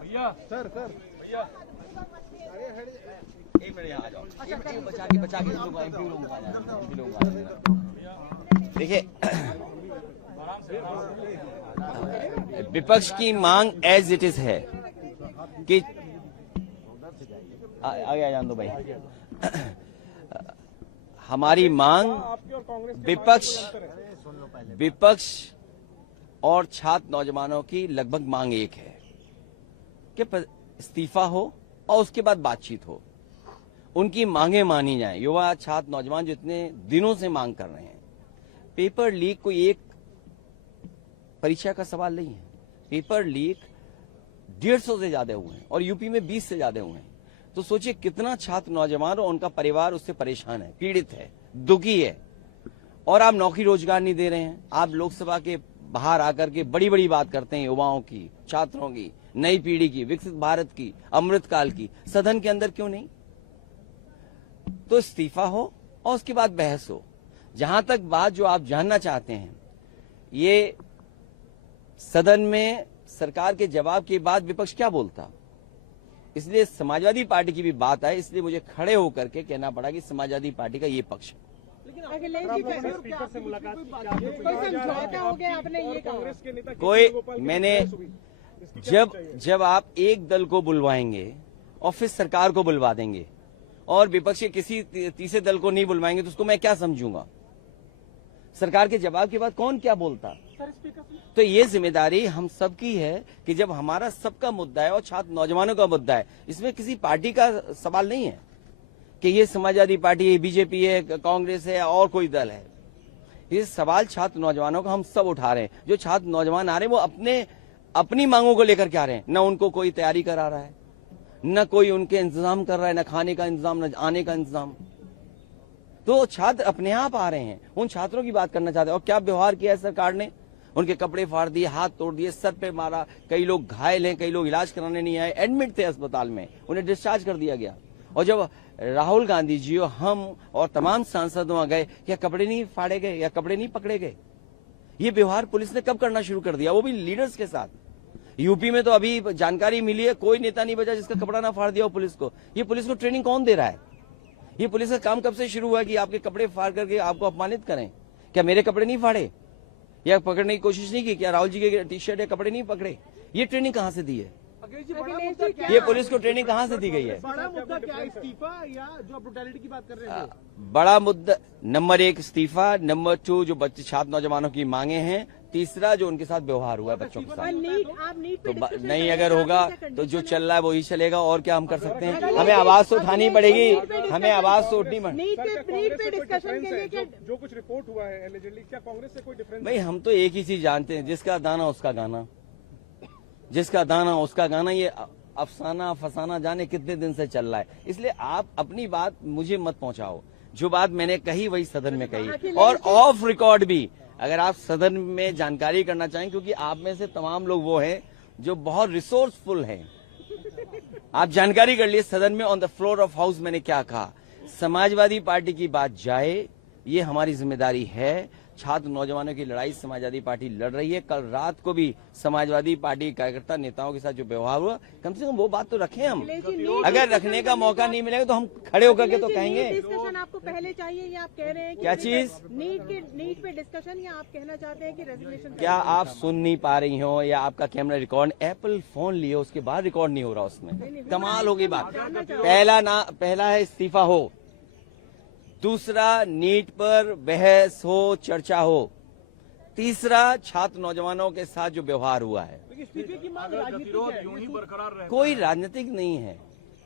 भैया सर भैया एक मिनट यहाँ आ जाओ, बचा के देखिए, विपक्ष की मांग एज इट इज है कि आगे आ जान दो भाई। हमारी मांग विपक्ष और छात्र नौजवानों की लगभग मांग एक है कि इस्तीफा हो और उसके बाद बातचीत हो, उनकी मांगे मानी जाएं। युवा छात्र नौजवान जो इतने दिनों से मांग कर रहे हैं। पेपर लीक कोई एक परीक्षा का सवाल नहीं है। पेपर लीक 150 से ज्यादा हुए हैं और यूपी में 20 से ज्यादा हुए हैं। तो सोचिए कितना छात्र नौजवान और उनका परिवार उससे परेशान है, पीड़ित है, दुखी है। और आप नौकरी रोजगार नहीं दे रहे हैं। आप लोकसभा के बाहर आकर के बड़ी बड़ी बात करते हैं युवाओं की, छात्रों की, नई पीढ़ी की, विकसित भारत की, अमृतकाल की। सदन के अंदर क्यों नहीं? तो इस्तीफा हो और उसके बाद बहस हो। जहां तक बात जो आप जानना चाहते हैं, ये सदन में सरकार के जवाब के बाद विपक्ष क्या बोलता, इसलिए समाजवादी पार्टी की भी बात है। इसलिए मुझे खड़े होकर के कहना पड़ा कि समाजवादी पार्टी का ये पक्ष है। कोई मैंने जब आप एक दल को बुलवाएंगे और फिर सरकार को बुलवा देंगे और विपक्ष के किसी तीसरे दल को नहीं बुलवाएंगे तो उसको मैं क्या समझूंगा? सरकार के जवाब के बाद कौन क्या बोलता? तो ये जिम्मेदारी हम सबकी है कि जब हमारा सबका मुद्दा है और छात्र नौजवानों का मुद्दा है, इसमें किसी पार्टी का सवाल नहीं है कि ये समाजवादी पार्टी है, बीजेपी है, कांग्रेस है और कोई दल है। ये सवाल छात्र नौजवानों का हम सब उठा रहे हैं। जो छात्र नौजवान आ रहे हैं वो अपनी मांगों को लेकर के आ रहे हैं। न उनको कोई तैयारी करा रहा है, न कोई उनके इंतजाम कर रहा है, न खाने का इंतजाम, न आने का इंतजाम। तो छात्र अपने आप आ रहे हैं। उन छात्रों की बात करना चाहते हैं। और क्या व्यवहार किया है सरकार ने? उनके कपड़े फाड़ दिए, हाथ तोड़ दिए, सर पे मारा। कई लोग घायल हैं, कई लोग इलाज कराने नहीं आए, एडमिट थे अस्पताल में, उन्हें डिस्चार्ज कर दिया गया। और जब राहुल गांधी जी और हम और तमाम सांसद वहां गए, क्या कपड़े नहीं फाड़े गए या कपड़े नहीं पकड़े गए? ये व्यवहार पुलिस ने कब करना शुरू कर दिया, वो भी लीडर्स के साथ? यूपी में तो अभी जानकारी मिली है, कोई नेता नहीं बचा जिसका कपड़ा ना फाड़ दिया हो पुलिस को। ये पुलिस को ट्रेनिंग कौन दे रहा है? ये पुलिस का काम कब से शुरू हुआ कि आपके कपड़े फाड़ करके आपको अपमानित करें? क्या मेरे कपड़े नहीं फाड़े या पकड़ने की कोशिश नहीं की? क्या राहुल जी के टी शर्ट या कपड़े नहीं पकड़े? ये ट्रेनिंग कहाँ से दी है? ये पुलिस को ट्रेनिंग कहाँ से दी गई है? बड़ा मुद्दा क्या, इस्तीफा या जो ब्रुटैलिटी की बात कर रहे हैं? बड़ा मुद्दा नंबर 1 इस्तीफा, नंबर 2 जो बच्चे छात्र नौजवानों की मांगे हैं, तीसरा जो उनके साथ व्यवहार हुआ है बच्चों के साथ। तो नहीं अगर होगा तो जो चल रहा है वही चलेगा। और क्या हम कर सकते हैं? हमें आवाज तो उठानी पड़ेगी, हमें आवाज तो उठनी पड़ेगी। जो कुछ रिपोर्ट हुआ है एलिजेंटली, क्या कांग्रेस से कोई डिफरेंस? भाई हम तो एक ही चीज जानते हैं, जिसका दाना उसका गाना, जिसका दाना उसका गाना। ये अफसाना फसाना जाने कितने दिन से चल रहा है। इसलिए आप अपनी बात मुझे मत पहुंचाओ। जो बात मैंने कही वही सदन में कही और ऑफ रिकॉर्ड भी। अगर आप सदन में जानकारी करना चाहें, क्योंकि आप में से तमाम लोग वो हैं जो बहुत रिसोर्सफुल हैं, आप जानकारी कर लिए सदन में on the floor of house मैंने क्या कहा। समाजवादी पार्टी की बात जाए, ये हमारी जिम्मेदारी है। छात्र नौजवानों की लड़ाई समाजवादी पार्टी लड़ रही है। कल रात को भी समाजवादी पार्टी कार्यकर्ता नेताओं के साथ जो व्यवहार हुआ, कम से कम वो बात तो रखें हम। अगर रखने का मौका नहीं मिलेगा तो हम खड़े होकर के तो कहेंगे। डिस्कशन आपको पहले चाहिए या आप कह रहे हैं कि क्या चीज? नीट पे डिस्कशन, या आप कहना चाहते हैं कि रेजोल्यूशन? क्या आप सुन नहीं पा रही हो या आपका कैमरा रिकॉर्ड? एप्पल फोन लिए उसके बाद रिकॉर्ड नहीं हो रहा उसमें। कमाल होगी बात। पहला है इस्तीफा हो, दूसरा नीट पर बहस हो, चर्चा हो, तीसरा छात्र नौजवानों के साथ जो व्यवहार हुआ है। कोई राजनीतिक नहीं है।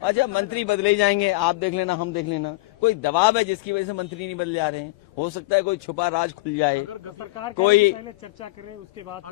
अच्छा, मंत्री बदले जाएंगे, आप देख लेना, हम देख लेना। कोई दबाव है जिसकी वजह से मंत्री नहीं बदले जा रहे हैं? हो सकता है कोई छुपा राज खुल जाए। कोई चर्चा करे उसके बाद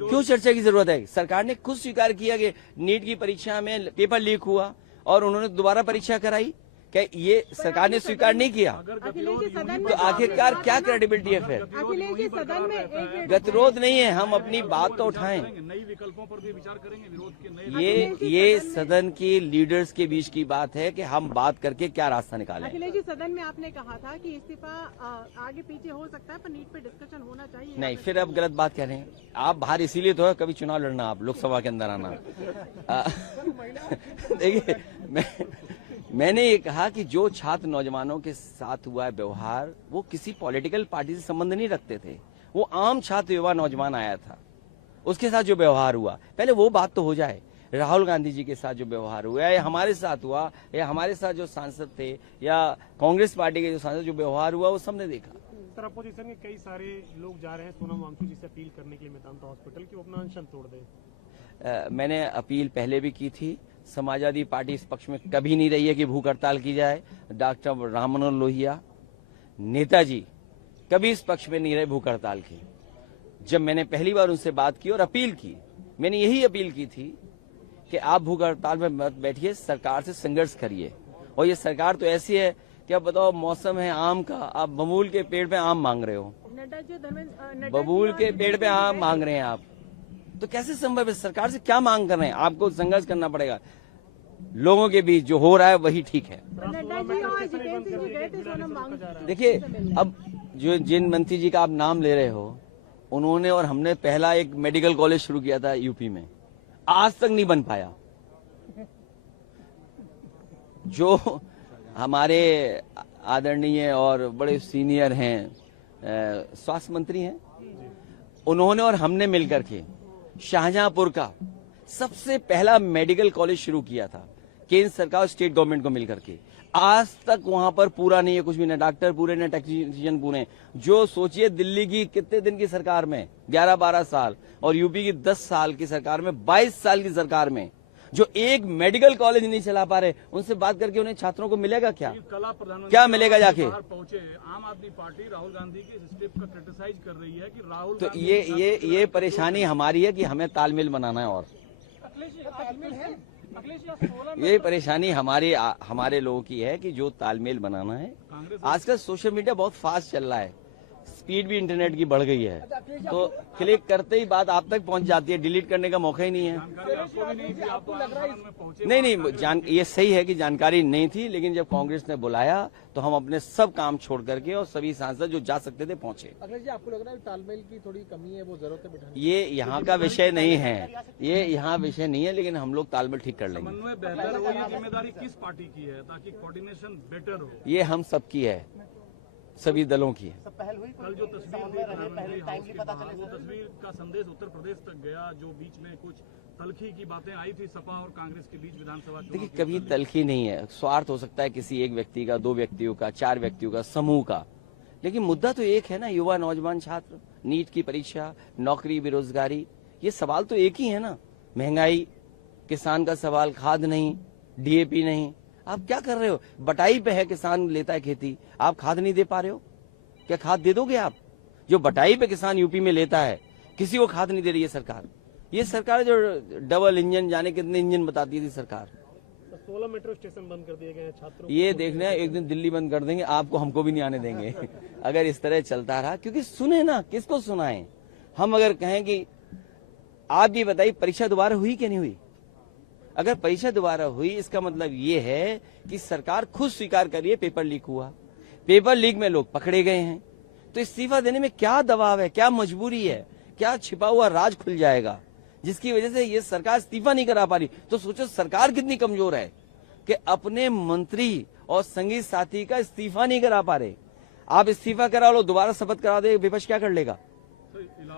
क्यों चर्चा की जरूरत है? सरकार ने खुद स्वीकार किया कि नीट की परीक्षा में पेपर लीक हुआ और उन्होंने दोबारा परीक्षा कराई। क्या ये सरकार ने स्वीकार नहीं किया? अखिलेश जी सदन में तो आखिरकार क्या क्रेडिबिलिटी है फिर? अखिलेश जी सदन में एक गतिरोध नहीं है, हम अपनी बात तो उठाएं। नई विकल्पों पर भी विचार करेंगे, विरोध के नए। ये सदन के लीडर्स के बीच की बात है कि हम बात करके क्या रास्ता निकालें। अखिलेश जी सदन में आपने कहा था कि इस्तीफा आगे पीछे हो सकता है पर नीट पे डिस्कशन होना चाहिए। नहीं, फिर अब गलत बात कह रहे हैं आप। बाहर इसीलिए तो है कभी चुनाव लड़ना, आप लोकसभा के अंदर आना। देखिए, मैंने ये कहा कि जो छात्र नौजवानों के साथ हुआ है व्यवहार, वो किसी पॉलिटिकल पार्टी से संबंध नहीं रखते थे। वो आम छात्र युवा नौजवान आया था, उसके साथ जो व्यवहार हुआ, पहले वो बात तो हो जाए। राहुल गांधी जी के साथ जो व्यवहार हुआ या हमारे साथ हुआ या हमारे साथ जो सांसद थे या कांग्रेस पार्टी के जो सांसद, जो व्यवहार हुआ वो सबने देखा। सर, अपोजिशन के कई सारे लोग जा रहे हैं सोनम वांगचुक जी से अपील करने के लिए मेदांता हॉस्पिटल की वो अपना अनशन तोड़ दें। मैंने अपील पहले भी की थी। समाजवादी पार्टी इस पक्ष में कभी नहीं रही है कि भूख हड़ताल की जाए। डॉक्टर राम मनोहर लोहिया, नेताजी कभी इस पक्ष में नहीं रहे भूख हड़ताल की। जब मैंने पहली बार उनसे बात की और अपील की, मैंने यही अपील की थी कि आप भूख हड़ताल में मत बैठिए, सरकार से संघर्ष करिए। और ये सरकार तो ऐसी है कि अब बताओ, मौसम है आम का, आप बबूल के पेड़ पे आम मांग रहे हो। बबूल के पेड़ पे आम मांग रहे हैं आप, तो कैसे संभव है? सरकार से क्या मांग कर रहे हैं? आपको संघर्ष करना पड़ेगा। लोगों के बीच जो हो रहा है वही ठीक है। देखिए, अब जो जिन मंत्री जी का आप नाम ले रहे हो, उन्होंने और हमने पहला एक मेडिकल कॉलेज शुरू किया था यूपी में, आज तक नहीं बन पाया। जो हमारे आदरणीय और बड़े सीनियर हैं, स्वास्थ्य मंत्री हैं, उन्होंने और हमने मिलकर के शाहजहांपुर का सबसे पहला मेडिकल कॉलेज शुरू किया था, केंद्र सरकार और स्टेट गवर्नमेंट को मिलकर के। आज तक वहां पर पूरा नहीं है कुछ भी, न डॉक्टर पूरे न टेक्नीशियन पूरे। जो सोचिए, दिल्ली की कितने दिन की सरकार में 11-12 साल और यूपी की 10 साल की सरकार में, 22 साल की सरकार में जो एक मेडिकल कॉलेज नहीं चला पा रहे, उनसे बात करके उन्हें छात्रों को मिलेगा क्या? क्या मिलेगा जाके? पहुंचे आम आदमी पार्टी राहुल गांधी के स्टेप का क्रिटिसाइज कर रही है कि राहुल तो ये परेशानी हमारी है कि हमें तालमेल बनाना है। और ये परेशानी हमारे लोगों की है कि जो तालमेल बनाना है। आजकल सोशल मीडिया बहुत फास्ट चल रहा है, स्पीड भी इंटरनेट की बढ़ गई है, तो क्लिक करते ही बात आप तक पहुंच जाती है, डिलीट करने का मौका ही नहीं है। नहीं, ये सही है कि जानकारी नहीं थी, लेकिन जब कांग्रेस ने बुलाया तो हम अपने सब काम छोड़ करके और सभी सांसद जो जा सकते थे पहुंचे। अखिलेश जी, आपको लग रहा है तालमेल की थोड़ी कमी है, वो जरूरत है बिठाने? ये यहाँ का विषय नहीं है, ये यहाँ विषय नहीं है, लेकिन हम लोग तालमेल ठीक कर लेंगे। समन्वय बेहतर हो, ये जिम्मेदारी किस पार्टी की है ताकि कोऑर्डिनेशन बेटर हो? ये हम सबकी है, सभी दलों की है। कल जो तस्वीर वो तस्वीर का संदेश उत्तर प्रदेश तक गया, जो बीच में कुछ तलखी की बातें आई थी सपा और कांग्रेस के बीच विधानसभा चुनाव। देखिए, कभी तलखी नहीं है, स्वार्थ हो सकता है किसी एक व्यक्ति का, 2 व्यक्तियों का, 4 व्यक्तियों का, समूह का, लेकिन मुद्दा तो एक है ना। युवा नौजवान छात्र, नीट की परीक्षा, नौकरी, बेरोजगारी, ये सवाल तो एक ही है ना। महंगाई, किसान का सवाल, खाद नहीं, डीएपी नहीं। आप क्या कर रहे हो? बटाई पे है, किसान लेता है खेती, आप खाद नहीं दे पा रहे हो। क्या खाद दे दोगे आप? जो बटाई पे किसान यूपी में लेता है, किसी को खाद नहीं दे रही है सरकार। ये सरकार जो डबल इंजन, जाने कितने इंजन बताती थी सरकार। 16 मेट्रो स्टेशन बंद कर दिए गए हैं छात्रों। ये देखना है, एक दिन दिल्ली बंद कर देंगे, आपको हमको भी नहीं आने देंगे अगर इस तरह चलता रहा। क्योंकि सुने ना, किसको सुनाएं हम? अगर कहें कि आप ये बताइए परीक्षा दोबारा हुई कि नहीं हुई? अगर परीक्षा दोबारा हुई, इसका मतलब ये है कि सरकार खुद स्वीकार करिए पेपर लीक हुआ, पेपर लीक में लोग पकड़े गए हैं, तो इस्तीफा देने में क्या दबाव है, क्या मजबूरी है, क्या छिपा हुआ राज खुल जाएगा जिसकी वजह से ये सरकार इस्तीफा नहीं करा पा रही? तो सोचो सरकार कितनी कमजोर है कि अपने मंत्री और संगी साथी का इस्तीफा नहीं करा पा रहे। आप इस्तीफा करा लो, दोबारा शपथ करा दे, विपक्ष क्या कर लेगा?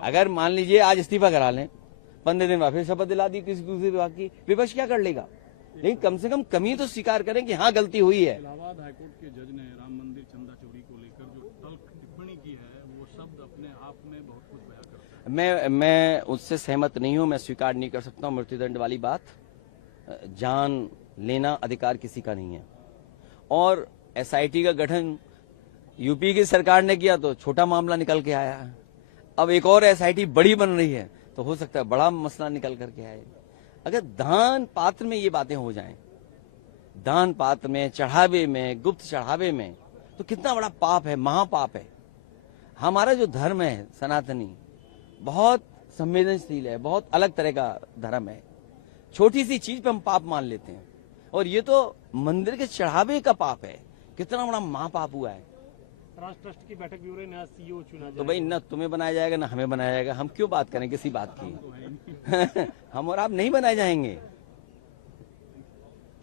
अगर मान लीजिए आज इस्तीफा करा लें, 15 दिन बाद फिर शपथ दिला दी किसी दूसरे विभाग की, विपक्ष क्या कर लेगा? लेकिन कम से कम कमी तो स्वीकार करें कि हाँ गलती हुई है। इलाहाबाद हाईकोर्ट के जज ने राम मंदिर चंदा चोरी को लेकर जो तल्ख टिप्पणी की है, वो शब्द अपने आप में बहुत कुछ बयां करता है। मैं उससे सहमत नहीं हूं, मैं स्वीकार नहीं कर सकता हूं मृत्युदंड वाली बात। जान लेना अधिकार किसी का नहीं है। और एसआईटी का गठन यूपी की सरकार ने किया तो छोटा मामला निकल के आया, अब एक और एसआईटी बड़ी बन रही है तो हो सकता है बड़ा मसला निकल करके आए। अगर दान पात्र में ये बातें हो जाएं दान पात्र में, चढ़ावे में, गुप्त चढ़ावे में, तो कितना बड़ा पाप है, महापाप है। हमारा जो धर्म है सनातनी बहुत संवेदनशील है, बहुत अलग तरह का धर्म है। छोटी सी चीज पे हम पाप मान लेते हैं, और ये तो मंदिर के चढ़ावे का पाप है। कितना बड़ा महापाप हुआ है। राष्ट्र ट्रस्ट की बैठक भी हो रही है, नया सीईओ चुना तो भाई न तुम्हें बनाया जाएगा ना हमें बनाया जाएगा, हम क्यों बात करें किसी बात की। हम और आप नहीं बनाए जाएंगे।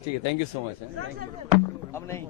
ठीक है, थैंक यू सो मच। हम नहीं